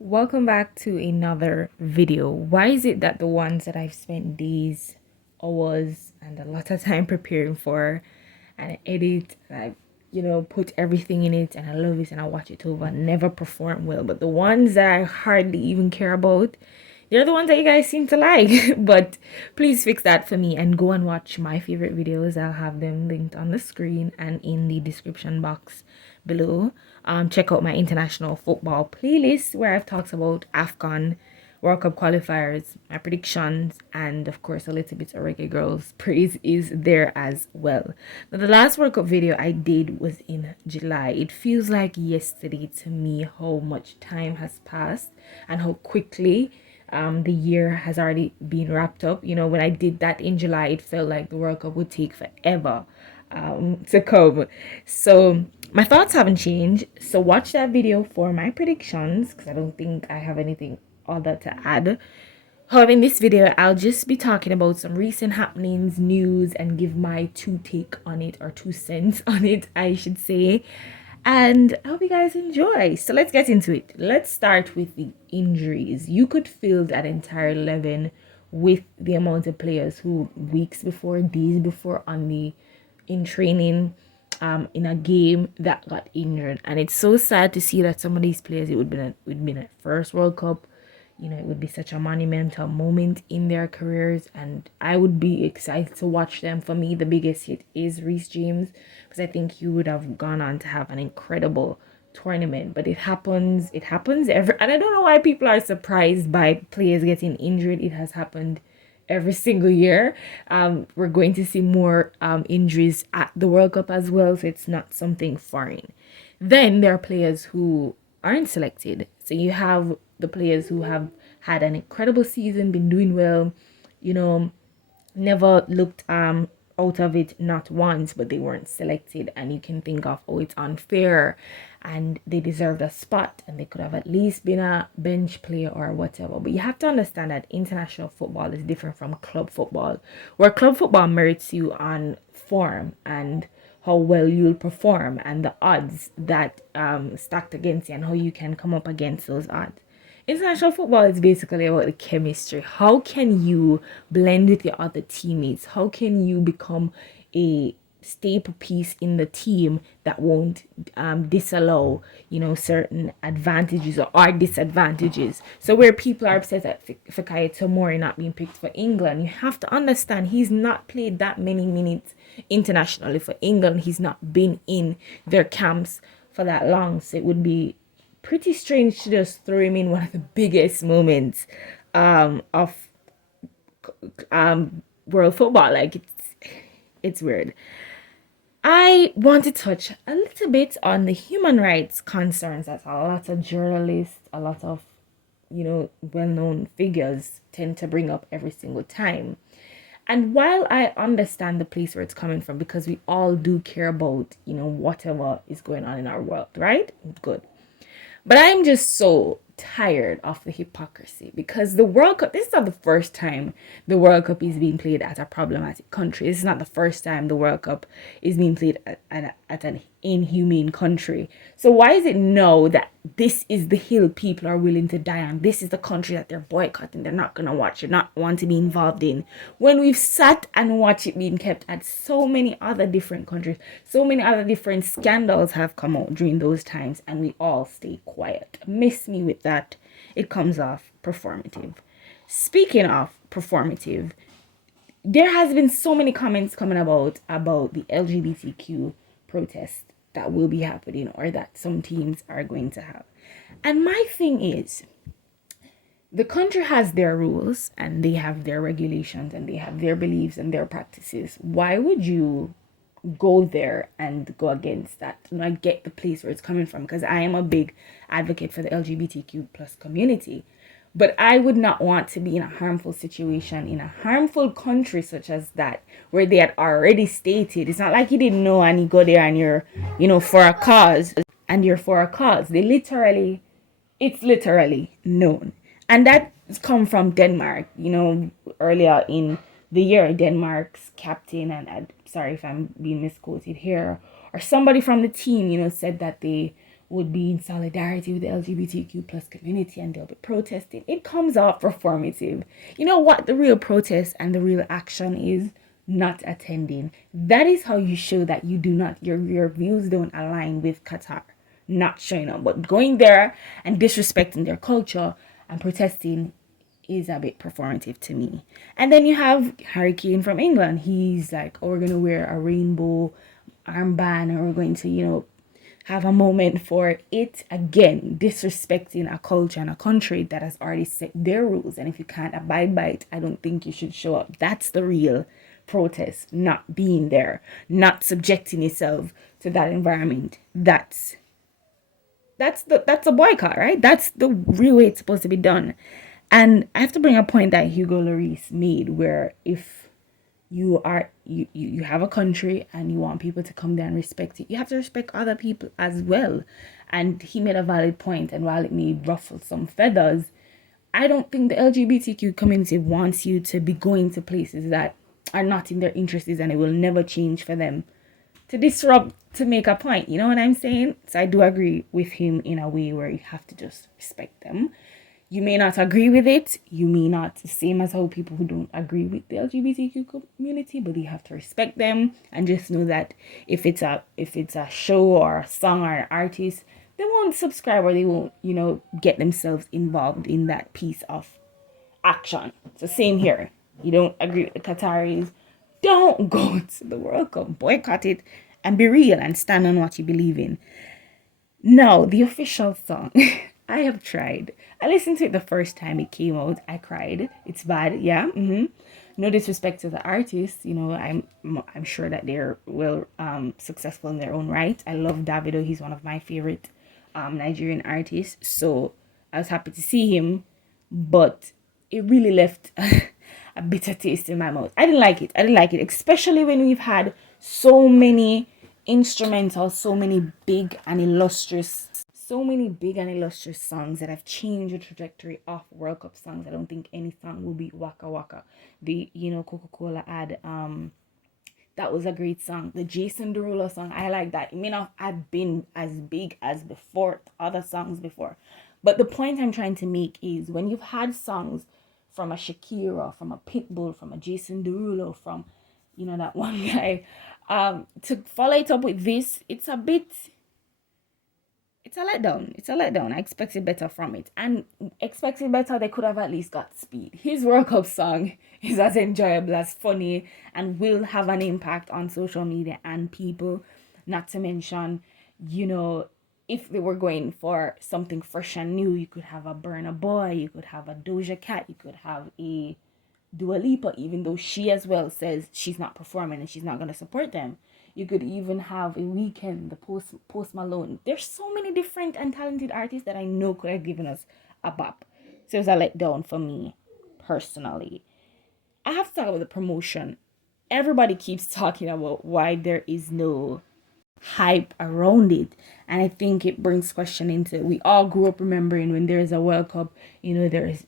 Welcome back to another video. Why is it that the ones that I've spent days, hours, and a lot of time preparing for and I edit and put everything in it and I love it and I watch it over never perform well, but the ones that I hardly even care about, they're the ones that you guys seem to like. But please fix that for me and go and watch my favorite videos. I'll have them linked on the screen and in the description box below. Check out my international football playlist where I've talked about AFCON, World Cup qualifiers, my predictions, and of course a little bit of reggae girls praise is there as well. Now, the last World Cup video I did was in July. It feels like yesterday to me how much time has passed and how quickly the year has already been wrapped up. When I did that in July, it felt like the World Cup would take forever to come. So my thoughts haven't changed. So watch that video for my predictions because I don't think I have anything other to add. However, in this video, I'll just be talking about some recent happenings, news, and give my take on it, or 2 cents on it, I should say. And I hope you guys enjoy. So let's get into it. Let's start with the injuries. You could fill that entire 11 with the amount of players who weeks before, days before in training, in a game that got injured. And it's so sad to see that some of these players, it would be a first World Cup. It would be such a monumental moment in their careers, and I would be excited to watch them. For me, the biggest hit is Reece James because I think he would have gone on to have an incredible tournament. But it happens every, and I don't know why people are surprised by players getting injured. It has happened every single year. We're going to see more injuries at the World Cup as well, so it's not something foreign. Then there are players who aren't selected. So you have the players who have had an incredible season, been doing well, never looked out of it not once, but they weren't selected, and you can think of, oh, it's unfair and they deserved a spot and they could have at least been a bench player or whatever. But you have to understand that international football is different from club football, where club football merits you on form and how well you'll perform and the odds that stacked against you and how you can come up against those odds. International football is basically about the chemistry. How can you blend with your other teammates? How can you become a staple piece in the team that won't disallow, certain advantages or disadvantages? So where people are upset at Fikayo Tomori not being picked for England, you have to understand he's not played that many minutes internationally for England. He's not been in their camps for that long. So it would be pretty strange to just throw him in one of the biggest moments of world football. Like it's weird. I want to touch a little bit on the human rights concerns that a lot of journalists, a lot of well-known figures tend to bring up every single time. And while I understand the place where it's coming from, because we all do care about whatever is going on in our world, right? Good. But I'm just so tired of the hypocrisy, because the World Cup, this is not the first time the World Cup is being played at a problematic country. This is not the first time the World Cup is being played at an inhumane country. So why is it now that this is the hill people are willing to die on? This is the country that they're boycotting. They're not going to watch. They're not want to be involved in. When we've sat and watched it being kept at so many other different countries, so many other different scandals have come out during those times, and we all stay quiet. Miss me with that. It comes off performative. Speaking of performative, there has been so many comments coming about the LGBTQ protest that will be happening, or that some teams are going to have. And my thing is, the country has their rules and they have their regulations and they have their beliefs and their practices. Why would you go there and go against that? I get the place where it's coming from, because I am a big advocate for the LGBTQ plus community. But I would not want to be in a harmful situation in a harmful country such as that, where they had already stated, it's not like you didn't know and you go there and you're, for a cause, and you're for a cause. It's literally known. And that's come from Denmark. Earlier in the year, Denmark's captain, and sorry if I'm being misquoted here, or somebody from the team, said that they would be in solidarity with the LGBTQ plus community and they'll be protesting. It comes off performative. You know what the real protest and the real action is? Not attending. That is how you show that you do not, your views don't align with Qatar. Not showing up. But going there and disrespecting their culture and protesting is a bit performative to me. And then you have Harry Kane from England. He's like, oh, we're gonna wear a rainbow armband, or we're going to, have a moment for it. Again, disrespecting a culture and a country that has already set their rules. And if you can't abide by it, I don't think you should show up. That's the real protest, not being there, not subjecting yourself to that environment. That's a boycott, right? That's the real way it's supposed to be done. And I have to bring a point that Hugo Lloris made, where if you have a country and you want people to come there and respect it, you have to respect other people as well. And he made a valid point, and while it may ruffle some feathers, I don't think the LGBTQ community wants you to be going to places that are not in their interests, and it will never change for them to disrupt to make a point. You know what I'm saying? So I do agree with him in a way where you have to just respect them. You may not agree with it. You may not, same as how people who don't agree with the LGBTQ community, but you have to respect them and just know that if it's a show or a song or an artist, they won't subscribe, or they won't, get themselves involved in that piece of action. So same here. You don't agree with the Qataris, don't go to the World Cup. Boycott it and be real and stand on what you believe in. Now, the official song. I have tried. I listened to it the first time it came out. I cried. It's bad. Yeah. No disrespect to the artists. I'm sure that they're successful in their own right. I love Davido. He's one of my favorite Nigerian artists. So I was happy to see him, but it really left a bitter taste in my mouth. I didn't like it, especially when we've had so many instrumental, so many big and illustrious songs that have changed the trajectory of World Cup songs. I don't think any song will be Waka Waka. The Coca-Cola ad, that was a great song. The Jason Derulo song, I like that. It may not have been as big as before other songs before, but the point I'm trying to make is when you've had songs from a Shakira, from a Pitbull, from a Jason Derulo, from that one guy, to follow it up with this, it's a letdown. I expected better from it. And expecting better, they could have at least got speed. His World Cup song is as enjoyable, as funny, and will have an impact on social media and people. Not to mention, if they were going for something fresh and new, you could have a Burna Boy, you could have a Doja Cat, you could have a Dua Lipa, even though she as well says she's not performing and she's not going to support them. You could even have a Weekend, the Post Malone. There's so many different and talented artists that I know could have given us a bop. So it's a letdown for me, personally. I have to talk about the promotion. Everybody keeps talking about why there is no hype around it, and I think it brings question into, we all grew up remembering when there's a World Cup, there's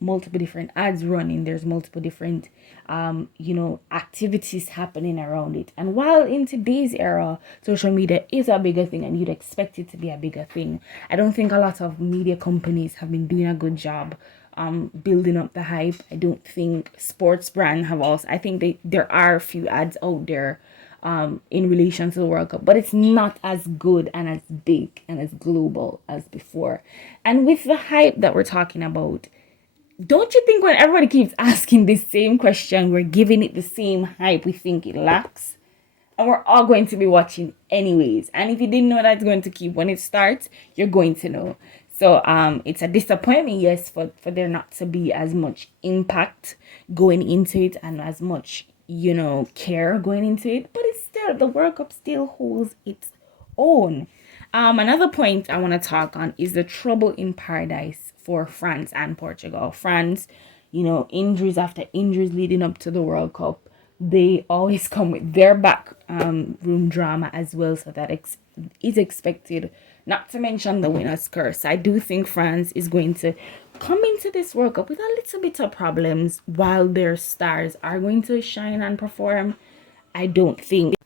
multiple different ads running, there's multiple different activities happening around it. And while in today's era social media is a bigger thing and you'd expect it to be a bigger thing, I don't think a lot of media companies have been doing a good job building up the hype. I don't think sports brands have also. I think there are a few ads out there in relation to the World Cup, but it's not as good and as big and as global as before. And with the hype that we're talking about, don't you think when everybody keeps asking this same question, we're giving it the same hype we think it lacks? And we're all going to be watching anyways. And if you didn't know that's going to keep when it starts, you're going to know. So it's a disappointment, yes, for there not to be as much impact going into it and as much care going into it, but it's still, the World Cup still holds its own. Another point I want to talk on is the trouble in paradise for France and Portugal. France, injuries after injuries leading up to the World Cup, they always come with their back room drama as well, so that is expected, not to mention the winner's curse. I do think France is going to come into this World Cup with a little bit of problems, while their stars are going to shine and perform. I don't think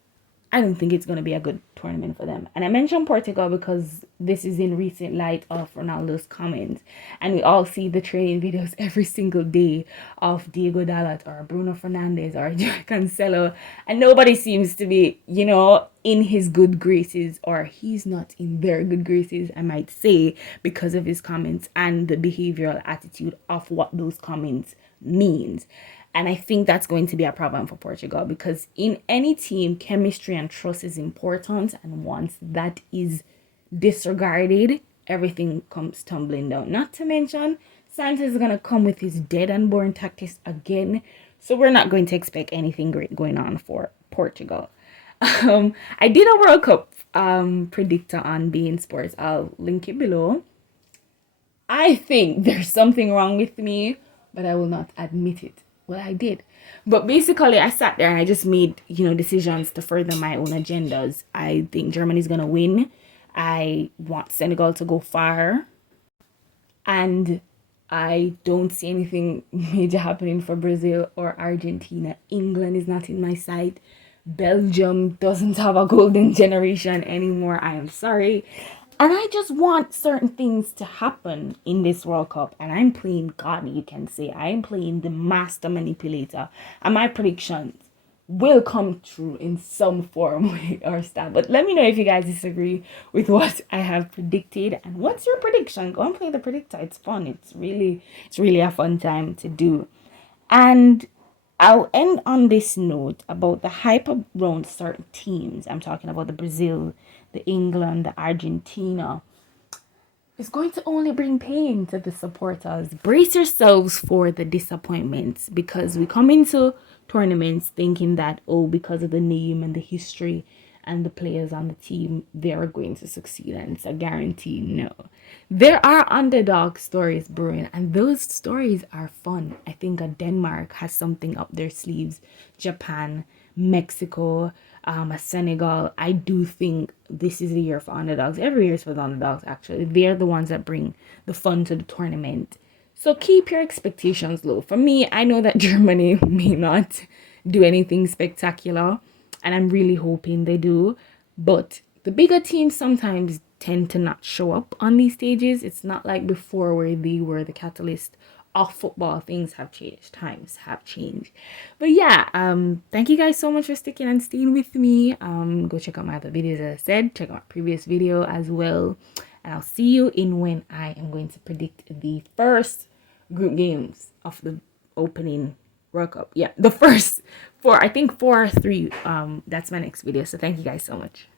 I don't think it's going to be a good tournament for them. And I mentioned Portugal because this is in recent light of Ronaldo's comments. And we all see the training videos every single day of Diego Dalot or Bruno Fernandes or Joao Cancelo. And nobody seems to be, in his good graces, or he's not in their good graces, I might say, because of his comments and the behavioral attitude of what those comments means. And I think that's going to be a problem for Portugal, because in any team, chemistry and trust is important. And once that is disregarded, everything comes tumbling down. Not to mention, Santos is going to come with his dead and boring tactics again. So we're not going to expect anything great going on for Portugal. I did a World Cup predictor on beIN Sports. I'll link it below. I think there's something wrong with me, but I will not admit it. Well, I did. But basically, I sat there and I just made, decisions to further my own agendas. I think Germany's going to win. I want Senegal to go far. And I don't see anything major happening for Brazil or Argentina. England is not in my sight. Belgium doesn't have a golden generation anymore. I am sorry. And I just want certain things to happen in this World Cup. And I'm playing God, you can say. I'm playing the master manipulator. And my predictions will come true in some form or style. But let me know if you guys disagree with what I have predicted. And what's your prediction? Go and play the predictor. It's fun. It's really a fun time to do. And I'll end on this note about the hype around certain teams. I'm talking about the Brazil, the England, the Argentina. It's going to only bring pain to the supporters. Brace yourselves for the disappointments, because we come into tournaments thinking that, because of the name and the history and the players on the team, they are going to succeed, and it's a guarantee. No. There are underdog stories brewing, and those stories are fun. I think Denmark has something up their sleeves. Japan, Mexico, Senegal. I do think this is the year for underdogs. Every year is for the underdogs, actually. They're the ones that bring the fun to the tournament. So keep your expectations low. For me, I know that Germany may not do anything spectacular, and I'm really hoping they do. But the bigger teams sometimes tend to not show up on these stages. It's not like before, where they were the catalyst of football. Things have changed. Times have changed. But yeah, thank you guys so much for sticking and staying with me. Go check out my other videos, as I said. Check out my previous video as well. And I'll see you in when I am going to predict the first group games of the opening World Cup. Yeah, the first four. I think 4 or 3. That's my next video. So thank you guys so much.